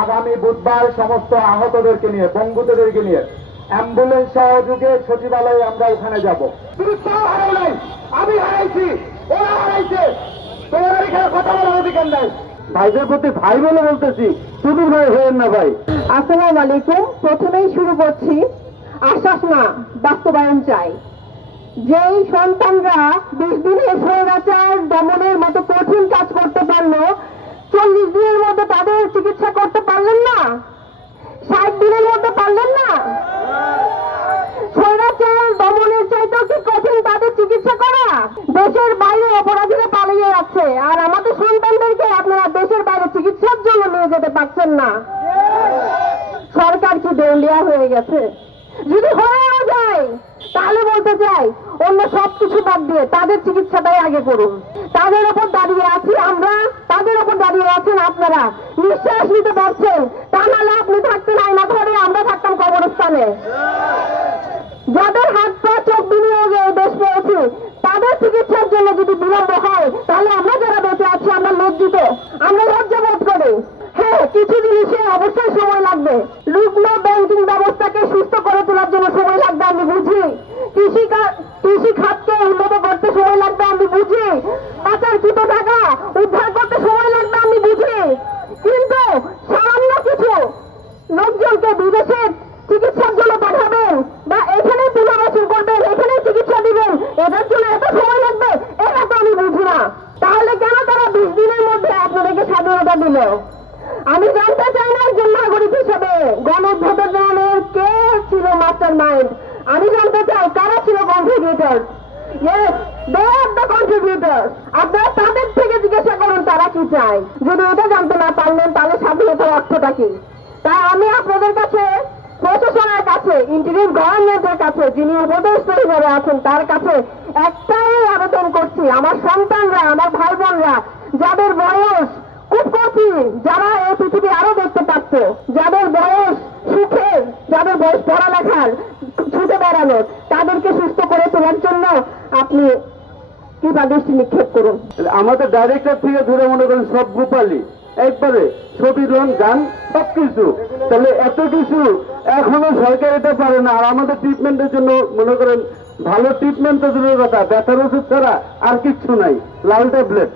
আগামী বুধবার সমস্ত আহতদেরকে নিয়ে, পঙ্গুদেরকে নিয়ে অ্যাম্বুলেন্স সহযোগে সচিবালয়ে আমরা ওখানে যাব। আমি হারাইছি, ওরা হারাইছে, তোমার এখানে কথা বলার অধিকার নাই। ভাইদের প্রতি ভাই বলে বলতেছি, শুধু ভাই হয়েন না ভাই। আসসালামু আলাইকুম। প্রথমেই শুরু করছি, আশ্বাস না, বাস্তবায়ন চাই। যেই সন্তানরা 20 দিনে স্বৈরাচার দমনের মতো কঠিন কাজ করতে পারলো, 40 দিনের মধ্যে তাদের চিকিৎসা করতে পারলেন না, 60 দিনের মধ্যে পারলেন না। স্বৈরাচার দমনের চাইতেও কি কঠিন তাদের চিকিৎসা করা? দেশের বাইরে অপরাধীরা পালিয়ে যাচ্ছে, আর আমাদের সন্তানদেরকে আপনারা দেশের বাইরে চিকিৎসার জন্য নিয়ে যেতে পারছেন না। সরকার কি দেউলিয়া হয়ে গেছে? যদি হয়েও যায় তাহলে বলতে চাই, অন্য সবকিছু বাদ দিয়ে তাদের চিকিৎসাটাই আগে করুন। তাদের ওপর দাঁড়িয়ে আছি আমরা, তাদের ওপর দাঁড়িয়ে আছেন আপনারা। নিঃশ্বাস নিতে পারছেন, তা নাহলে আপনি থাকতেন আয়না ঘরে, আমরা থাকতাম কবরস্থানে। যাদের হাত পা চোখ বিনিয়োগে এই দেশ পেয়েছি, তাদের চিকিৎসার জন্য যদি বিলম্ব হয়, তাহলে আমরা যারা বেঁচে আছি আমরা লজ্জিত, আমরা লজ্জাবোধ করি। হ্যাঁ, কিছু জিনিসে অবশ্যই সময় লাগবে। রুগ্ন ব্যাংকিং ব্যবস্থাকে সুস্থ করে তোলার জন্য সময় লাগবে, আমি বুঝি। কৃষি খাতকে উন্নত করতে সময় লাগবে, আমি বুঝি। পাচারকৃত টাকা উদ্ধার করতে সময় লাগবে, আমি বুঝি। কিন্তু সামান্য কিছু লোকজনকে বিদেশে চিকিৎসার জন্য পাঠাবেন বা এখানে পুনর্বাসন করবেন, এখানে চিকিৎসা দিবেন, এদের জন্য এত সময় লাগবে, এটা তো আমি বুঝি না। তাহলে কেন তারা 20 দিনের মধ্যে আপনাদেরকে স্বাধীনতা দিল? আমি জানতে চাই না একজন নাগরিক হিসেবে গণভোটের কে ছিল মাস্টার মাইন্ড। আমি জানতে চাই কারা ছিল contributor. Yes, they are the contributor. আপনারা তাদের থেকে জিজ্ঞাসা করুন তারা কি চায়। যদি এটা জানতে না পারলেন তাহলে স্বাধীনতার অর্থটা কি? তাই আমি আপনাদের কাছে, প্রশাসনের কাছে, ইন্টারিম গভর্নমেন্টের কাছে, যিনি উপদেষ্টা হিসেবে আছেন তার কাছে একটাই আবেদন করছি, আমার সন্তানরা, আমার ভাই বোনরা, যাদের বয়স খুব কঠিন, যারা এই পৃথিবী আরো দেখতে পারত, যাদের বয়স সুখের, যাদের বয়স পড়ালেখার, ছুটে বেড়ানোর, তাদেরকে সুস্থ করে তোলার জন্য আপনি কৃপা দৃষ্টি নিক্ষেপ করুন। আমাদের ডাইরেক্টর থেকে ধরে মনে করেন সব গোপালি একবারে ছবি রং গান সবকিছু, তাহলে এত কিছু এখনো সরকার এটা পারে না। আর আমাদের ট্রিটমেন্টের জন্য মনে করেন ভালো ট্রিটমেন্ট তো দূরের কথা, ব্যথার ওষুধ ছাড়া আর কিচ্ছু নাই, লাল ট্যাবলেট।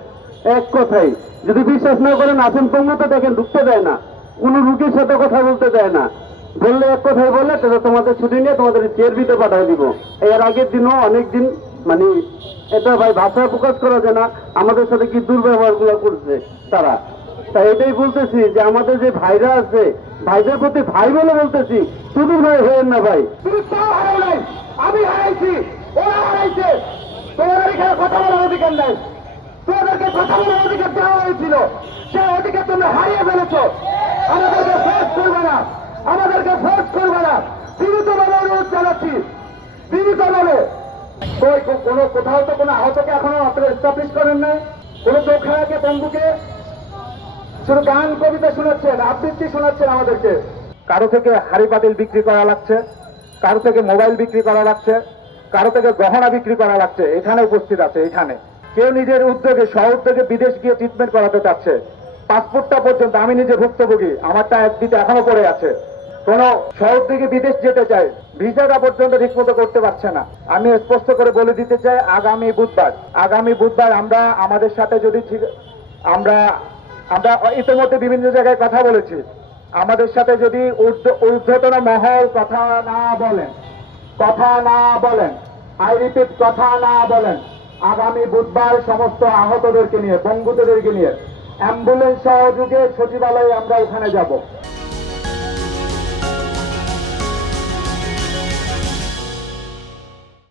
এক কথাই যদি বিশ্বাস না করেন আসেন পঙ্গুতে দেখেন, ঢুকতে দেয় না, কোনো রুগীর সাথে কথা বলতে দেয় না। বললে এক কথাই বললে তাহলে তোমাদের ছুটি নিয়ে তোমাদের চেয়ারবিতে পাঠাই দিব। এর আগের দিনও অনেক দিন মানে এটা ভাই ভাষায় প্রকাশ করা যায় না আমাদের সাথে কি দুর্ব্যবহার গুলো করছে তারা। তাই এটাই বলতেছি যে আমাদের যে ভাইরা আছে, ভাইদের প্রতি ভাই বলে বলতেছি, শুধু ভাই হয়েন না ভাই। আমি হারাইছি, ওরা হারাইছে, তোমার এখানে কথা বলার অধিকার নাই। তোমাদেরকে কথা বলার অধিকার দেওয়া হয়েছিল, সেই অধিকার তোমরা হারিয়ে ফেলেছ। আমাদেরকে ফোর্স করবে না, আমাদেরকে ফোর্স করবে না। বিনীতভাবে অনুরোধ চালাচ্ছি, বিনীতভাবে। কোনো কোথাও তো কোনো আহতকে এখনো আপনারা এস্টাবলিশ করেন নাই, কোনো চোখাকে বন্ধুকে শুধু গান কবিতা শোনাচ্ছেন, আবৃত্তি শোনাচ্ছেন আমাদেরকে। কারো থেকে হাড়ি পাতিল বিক্রি করা লাগছে, কারো থেকে মোবাইল বিক্রি করা লাগছে, কারো থেকে গহনা বিক্রি করা লাগছে। এখানে উপস্থিত আছে, এখানে কেউ নিজের উদ্যোগে উদ্যোগে বিদেশ গিয়ে ট্রিটমেন্ট করাতে চাচ্ছে। পাসপোর্টটা পর্যন্ত আমি নিজে ভুক্তভোগী, আমারটা দিতে এখনো পড়ে আছে। কোন থেকে বিদেশ যেতে চায়, ভিসাটা পর্যন্ত ঠিকমতো করতে পারছে না। আমি স্পষ্ট করে বলে দিতে চাই, আগামী বুধবার আমরা আমাদের সাথে যদি আমরা ইতিমধ্যে বিভিন্ন জায়গায় কথা বলেছি, আমাদের সাথে যদি ঊর্ধ্বতন মহল কথা না বলেন, আই রিপিট কথা না বলেন, আগামী বুধবার সমস্ত আহতদেরকে নিয়ে, পঙ্গুদেরকে নিয়ে অ্যাম্বুলেন্স সহযোগে সচিবালয়ে আমরা ওখানে যাব।